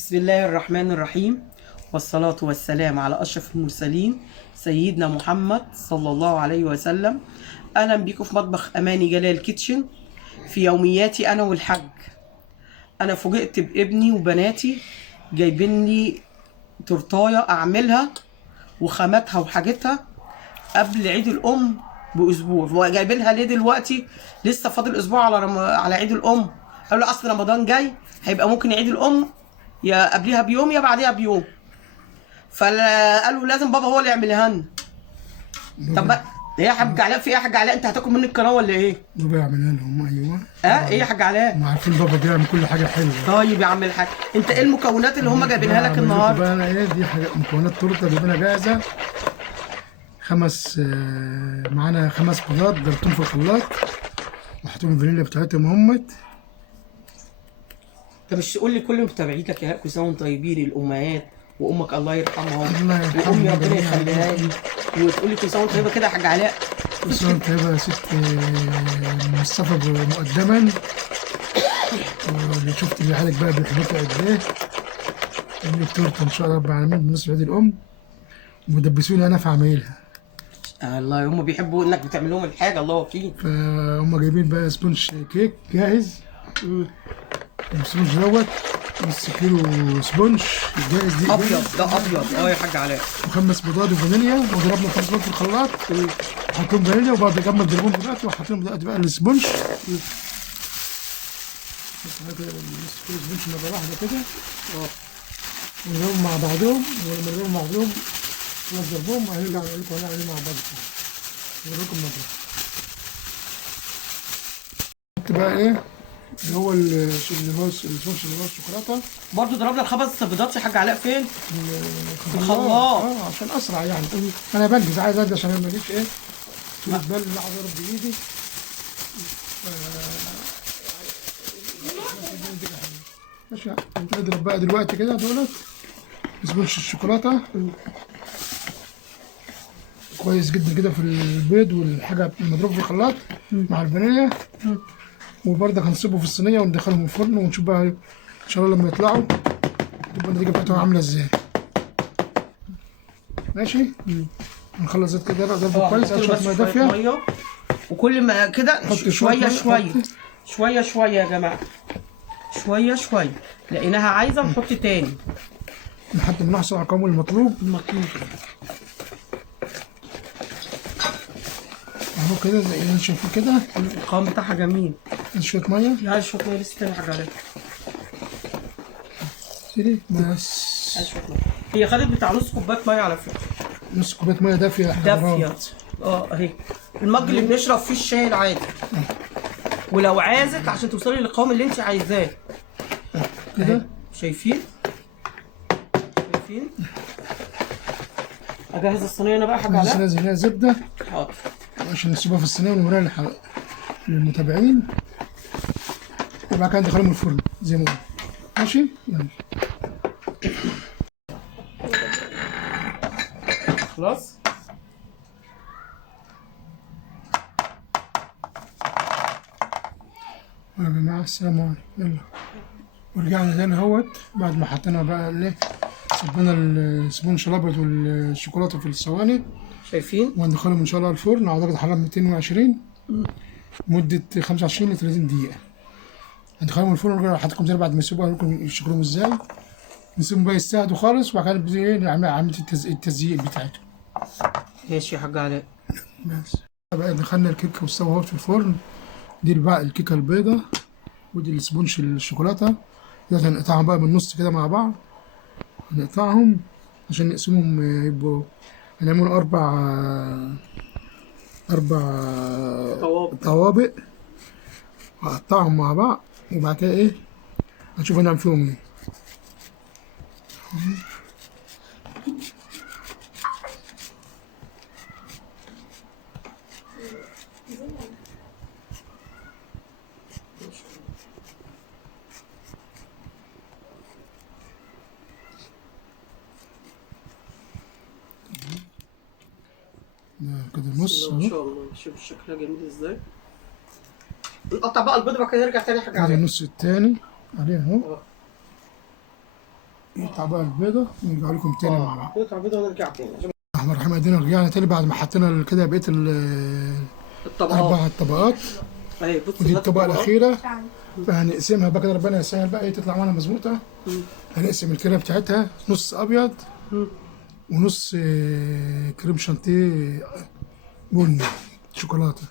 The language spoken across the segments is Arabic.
بسم الله الرحمن الرحيم، والصلاة والسلام على أشرف المرسلين سيدنا محمد صلى الله عليه وسلم. أهلا بيكم في مطبخ أماني جلال كيتشن في يومياتي أنا والحاج. أنا فوجئت بابني وبناتي جايبين لي تورتاية أعملها وخاماتها وحاجتها قبل عيد الأم بأسبوع. وجايبينها ليه دلوقتي؟ لسه فاضل أسبوع على عيد الأم. قالوا أصل رمضان جاي، هيبقى ممكن عيد الأم يا قبلها بيوم يا بعدها بيوم، فقالوا لازم بابا هو اللي يعملها لنا. طب بقى ايه يا حاج علاء؟ في ايه يا حاج علاء؟ انت هتاكل مني القناه ولا ايه؟ بابا يعملها لهم. ايوه. ايه يا حاج علاء؟ هم عارفين بابا بيعمل كل حاجه حلوه. طيب يا عم الحاج، انت ايه المكونات اللي هم جايبينها لك النهارده؟ بقى انا ايه دي حاجه مكونات تورته جايبينها جاهزه. معانا 5 بيضات ضربتهم في الخلاط وحطيهم الفانيليا بتاعتهم همت. انت مش تقول لي كل متابعيتك يا كل سنه وانتم طيبين، الامهات وامك الله يرحمها الله يرحمها وامي ربنا يخليها لي، وتقول لي كل سنه وانت طيبه كده يا حاج علاء. كل سنه وانت طيبه يا ست مصطفى مقدما. واللي شفت اللي حالك بقى بيحبوك قد ايه. عامل التورته ان شاء الله رب العالمين بمناسبه عيد الام ومدبسوني انا في عمايلها. الله، هم بيحبوا انك بتعمل لهم الحاجه، الله وكيل. فهم جايبين بقى سبونج كيك جاهز. السبونج دوت نص كيلو سبونج جاهز دي ابيض، ده ابيض يا حاج علاء. و5 بيضات وفانيليا وضربنا 5 بيضات في الخلاط وحطيهم فانيليا وبعد كده ضربهم دلوقتي وحطيهم دلوقتي بقى السبونج. كده السبونج مره واحده كده ونضربهم مع بعضهم. ولما نضربهم مع بعضهم نضربهم وهنرجع نقول لكم هنعمل مع بعض. نضربكم نضرب. بقى ايه اللي هو السبونج اللي هو الشوكولاته. برضه ضربنا ال5 بيضات يا حاج علاء فين؟ في الخلاط. عشان اسرع يعني. انا بنجز عايز انجز عشان ما ماليش ايه طول بال اللي اقعد اضرب بايدي. ماشي. نضرب بقى دلوقتي كده دولت سبونج الشوكولاته كويس جدا كده في البيض والحاجه المضروبه في الخلاط مع الفانيليا. وبرضك هنصبه في الصينيه وندخلهم الفرن ونشوف بقى ان شاء الله لما يطلعوا تبقى النتيجه بتاعتهم عامله ازاي. ماشي. نخلص زيت كده ضرب كويس على شويه ميه دافيه. وكل ما كده شويه شويه شويه شويه يا جماعه، شويه شويه لقيناها عايزه نحط تاني لحد ما نحصل على القوام المطلوب. اهو كده زي ما انتم شايفين كده القوام بتاعها جميل. شويه ميه. يا شويه ميه لسه تاني حاجه عليها بس. هي خدت بتاع نص كوبايه ميه على فكره. نص كوبايه ميه دافيه يا حضرات. اهي المج اللي بنشرب فيه الشاي العادي. ولو عازك عشان توصلي للقوام اللي انت عايزاه كده. شايفين؟ اجهز الصينيه انا بقى يا حاج علاء. لازم هنا زبده. حاضر. عشان نسيبها في الصينيه ونوريها للمتابعين وبعد كده ندخلهم الفرن زي ما قلنا. ماشي. يلا خلاص. يا جماعه السلام عليكم. يلا ورجعنا تاني اهوت بعد ما حطينا بقى ايه صبينا السبونج الابيض والشوكولاته في الصواني. شايفين؟ وهندخلهم ان شاء الله الفرن على درجه حراره 220 مده 25 ل 30 دقيقه. هندخلهم الفرن ونرجع لحضراتكم تاني بعد ما يسيبوها نقول شكلهم ازاي. نسيبهم بقى يستهدوا خالص وبعد كده نبتدي نعمل عمليه التزييق بتاعتهم. ماشي يا حاج علاء. بس بقى دخلنا الكيكه واستوى اهوت في الفرن. دي بقى الكيكه البيضه ودي السبونج الشوكولاته. دلوقتي هنقطعهم بقى بالنص كده مع بعض. هنقطعهم عشان نقسمهم يبقوا هنعمل أربع طوابق. هقطعهم مع بعض وبعد كده إيه هنشوف هنعمل فيهم إيه. كده النص ما شاء الله. شوف شكلها جميل ازاي. نقطع بقى البيض وبعد كده نرجع تاني يا حاج علاء. النص التاني عليه اهو. نقطع بقى البيضة ونرجع لكم تاني مع بعض. قطع بيضة ونرجع تاني عشان الرحمن الرحيم. ادينا رجعنا تاني بعد ما حطينا كده بقية الطبقات. 4 طبقات. اهي بص ودي ده الطبقة الطبقات. الأخيرة. فهنقسمها بقى كده، ربنا يسهل بقى ايه تطلع معانا مظبوطة. هنقسم الكريمة بتاعتها نص أبيض ونص كريم شانتيه بني شوكولاتة.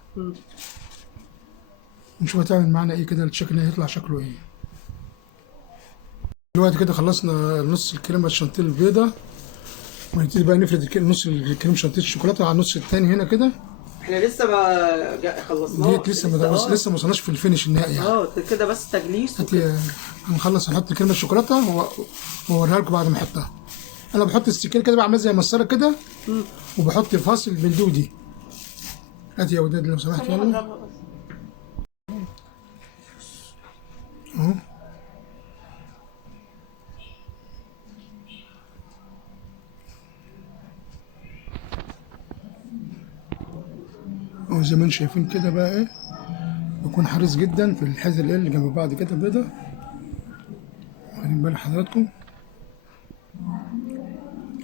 نشوف هتعمل معانا ايه كده، الشكل هيطلع شكله ايه. دلوقتي كده خلصنا نص الكريمة الشانتيه البيضة، ونبتدي بقى نفرد نص الكريم شانتيه الشوكولاتة على النص التاني هنا كده. احنا لسه ما خلصناش. ديت لسه ما وصلناش في الفينش النهائي يعني. ده كده بس تجليس وكده. هنخلص نحط الكريمة الشوكولاتة واوريها لكم بعد ما احطها. انا بحط السكين كده بعمل زي مسطرة كده، وبحط فاصل من دودي. هات يا وداد لو سمحت يلا. اهو زي ما انتم شايفين كده بقى ايه، بكون حريص جدا في الحذر اللي جنب بعض كده بيضة. واخدين بال حضراتكم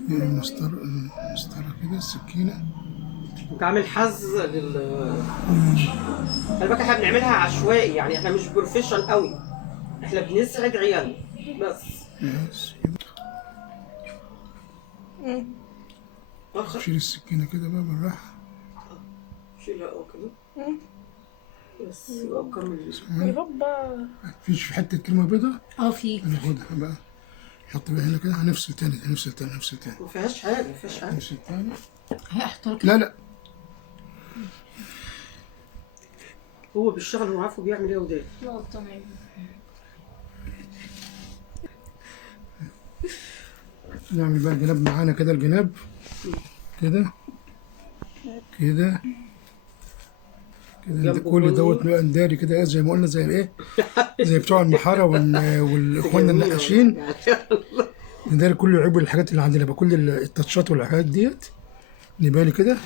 المسطرة كده السكينة. انت عامل حز خلي بالك احنا بنعملها عشوائي، يعني احنا مش بروفيشنال قوي، احنا بنسعد عيالنا بس. شيل السكينة كده بقى بالراحة. شيلها كده بس وكمل. يا رب. مفيش في حتة كريمة بيضة؟ في. هناخدها بقى، نحط بقى هنا كده. هنفصل تاني. ما فيهاش حاجه. نفصل تاني. هيحطها لا هو بيشتغل وعارفه بيعمل ايه وده. لا تمام. نعمل بقى الجناب معانا كده. الجناب كده كل دوت بقى نداري كده زي ما قلنا، زي الايه، زي بتوع المحاره والاخوان النقاشين. نداري كل العيوب والحاجات اللي عندنا بقى، كل التاتشات والحاجات ديت نبالي كده.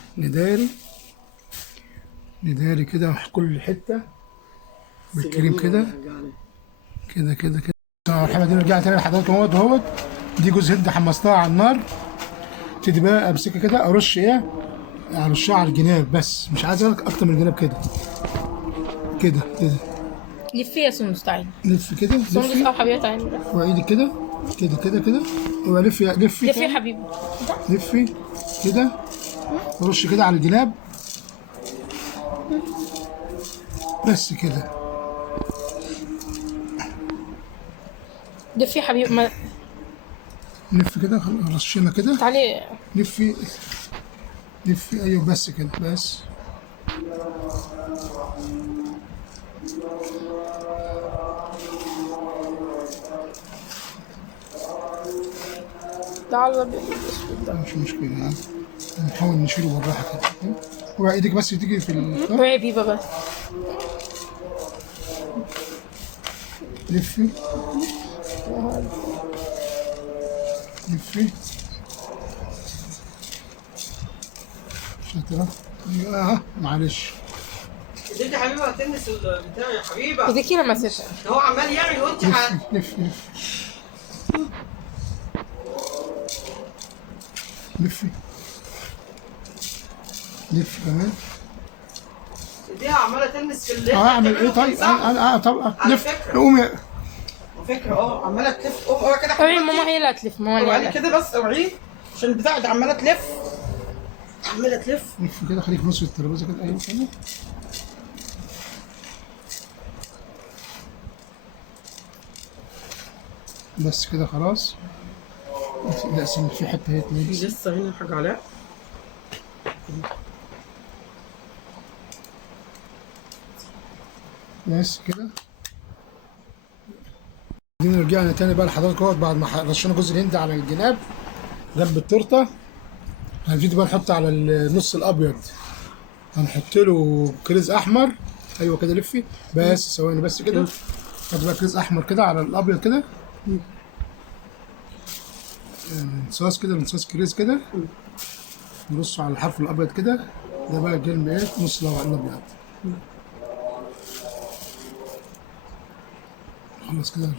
نداري كده كل حته بالكريم كده. الحاجه دي رجعت تاني لحضراتكم اهوت. دي جوز هند حمصتها على النار. ابتدي بقى امسكها كده ارشها على الجناب بس، مش عايز اكتر من الجناب كده. لفي يا سندس تعالي. لف كده. سندس او حبيبه تعالي. وايدك كده ولفي لفي يا حبيبي. لفي كده ورش كده على الجناب بس كده. لفي يا حبيبي. ما لف كده رشينا كده. تعالي. لفي ايوه بس كده بس. تعالى الاسود ده. مش مشكلة يعني. نحاول نشيله بالراحة كده. وبقى ايدك بس تيجي في وهي بيبه بس. لفي شاطرة. معلش. ايديك يا حبيبه هتلمس البتاع يا حبيبه. ايديك هنا مسافه. ده هو عمال يعمل وانت لف كمان. ايديها عماله تلمس في اللي اعمل ايه طيب؟ طب لف قومي. فكره عماله تلف. قوم كده اوعي ماما هي اللي هتلف. ماما اللي اوعي هتلف. كده بس اوعيه عشان البتاع ده عماله تلف. لف كده. خليك في نص الترابيزه كده. ايوه كده بس كده خلاص. لا في حته هي لسه هنا حاجه علاء. بس كده. رجعنا تاني بقى لحضرتك اهوت بعد ما رشينا جوز الهند على الجناب جنب التورته. هنبتدي بقى نحط على النص الابيض، هنحط له كريز احمر. ايوه كده لفي بس ثواني بس كده. حط بقى كريز احمر كده على الابيض كده. صوص كريز كده نرصه على الحرف الابيض كده. ده بقى الجنب ايه نص الابيض. خلص كده.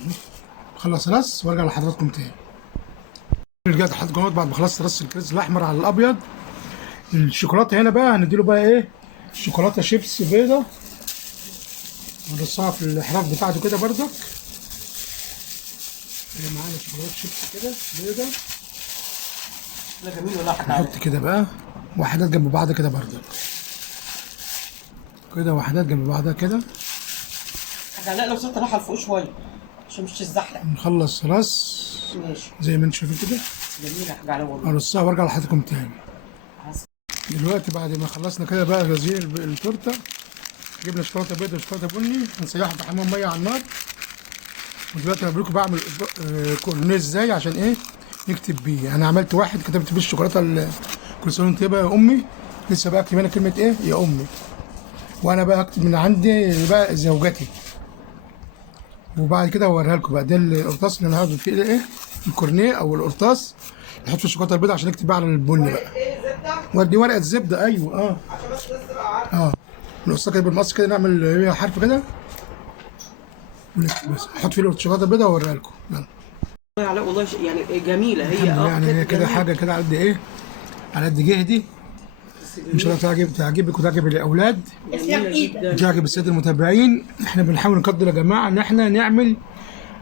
خلص رص وارجع لحضراتكم تاني. رجعت حاطط جوات بعد ما خلصت رص الكريز الاحمر على الابيض. الشوكولاته هنا بقى هنديله بقى ايه، شوكولاته شيبس بيضه ونرصها في الاحراف بتاعته كده بردك. معانا شوكولاته شيبس كده بيضه. ده جميل والله. نحط كده بقى وحدات جنب بعض كده بردك كده، وحدات جنب بعضها كده. لا لو سبت راحه لفوق شويه عشان مش تزحلق. نخلص رص ماشي. زي ما انتم شايفين كده. جميل يا حاج علاء والله. ارصها وارجع لحضراتكم تاني. دلوقتي بعد ما خلصنا كده بقى تزيين التورته، جبنا شوكولاته بيضاء وشوكولاته بني هنسيحهم في حمام ميه على النار. ودلوقتي انا بوريكم بعمل كورنيه ازاي عشان ايه نكتب بيه. انا عملت واحد كتبت بيه الشوكولاته كل سنه وانت طيبه يا امي. لسه بقى اكتب هنا كلمه ايه يا امي، وانا بقى اكتب من عندي بقى زوجتي. وبعد كده هوريها لكم بقى. ده القرطاس اللي انا هاخد فيه ايه الكورنيه او القرطاس، نحط فيه الشوكولاته البيضاء عشان نكتب بقى على البني بقى. ودي ورقه زبده. ايوه نقصها كده بالمقص كده، نعمل حرف كده ونكتب بس. احط فيه الشوكولاته البيضاء واوريها لكم. يلا يا علاء والله يعني جميله هي. يعني هي كده حاجه كده على قد ايه، على قد جهدي. ان شاء الله تعجبك وتعجب الاولاد، تعجب الساده المتابعين. احنا بنحاول نقدر يا جماعه ان احنا نعمل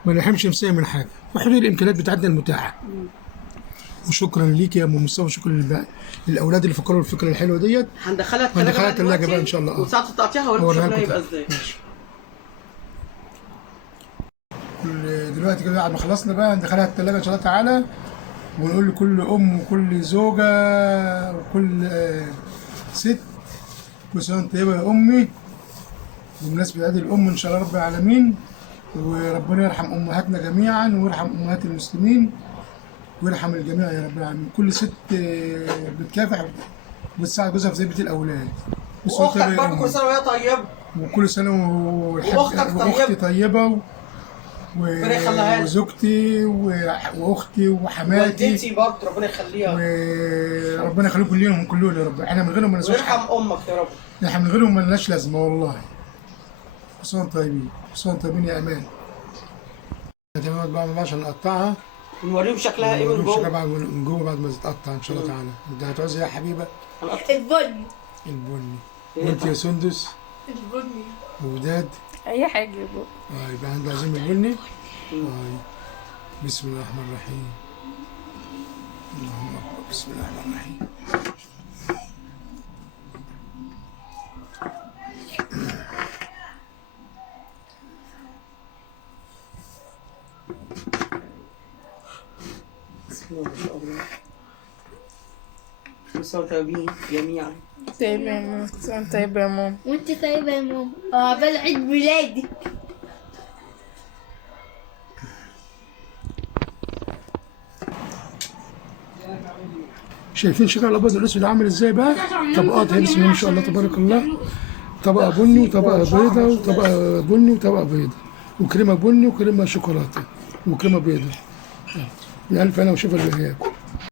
ما نحرمش نفسنا من حاجه في حدود الامكانيات بتاعتنا المتاحه. وشكرا ليك يا ام مصطفى، وشكرا للاولاد اللي فكروا الفكره الحلوه ديت. هندخلها الثلاجه بقى ان شاء الله. وساعه تقطيعها هوريكم شكلها يبقى ازاي. دلوقتي كده بعد ما خلصنا بقى هندخلها الثلاجه ان شاء الله تعالى، ونقول لكل ام وكل زوجه وكل ست كل سنه وانت طيبه يا امي، بمناسبه عيد الام ان شاء الله رب العالمين. وربنا يرحم امهاتنا جميعا ويرحم امهات المسلمين ويرحم الجميع يا رب العالمين. كل ست بتكافح وبتساعد جوزها في تربيه الاولاد. واختك برضه كل سنه وهي طيبه. وكل سنه واختي طيبه وزوجتي واختي وحماتي والدتي برضه ربنا يخليها. وربنا يخليكم ليهم كلهم يا رب. احنا من غيرهم ما نسواش. ويرحم امك يا رب. احنا من غيرهم ما لناش لازمه والله. كل سنه وانتم طيبين، كل سنه وانتم طيبين يا امان. تمام بقى عشان نقطعها ونوريهم شكلها ايه من جوه. شكلها من جوه بعد ما تتقطع ان شاء الله تعالى. انت هتعوزي ايه يا حبيبه؟ البني. البني. وانت يا سندس؟ البني. ووداد؟ اي حاجه يا بابا. يبقى عندنا عزيم البني. بسم الله الرحمن الرحيم. اللهم اكبر. بسم الله الرحمن الرحيم. بسم الله ما شاء الله. كل سنه وانتم طيبين جميعا. طيبه يا ماما. كل سنه وانت طيبه يا ماما. وانت طيبه يا ماما. عقبال عيد ميلادك. شايفين شكل الابيض والاسود عامل ازاي بقى؟ طبقات هي بسم الله ما شاء الله تبارك الله. طبقه بني وطبقه بيضه وطبقه بني وطبقه بيضه وكريمه بني وكريمه شوكولاته وكريمه بيضه. بألف انا وشوف اللي هياكل.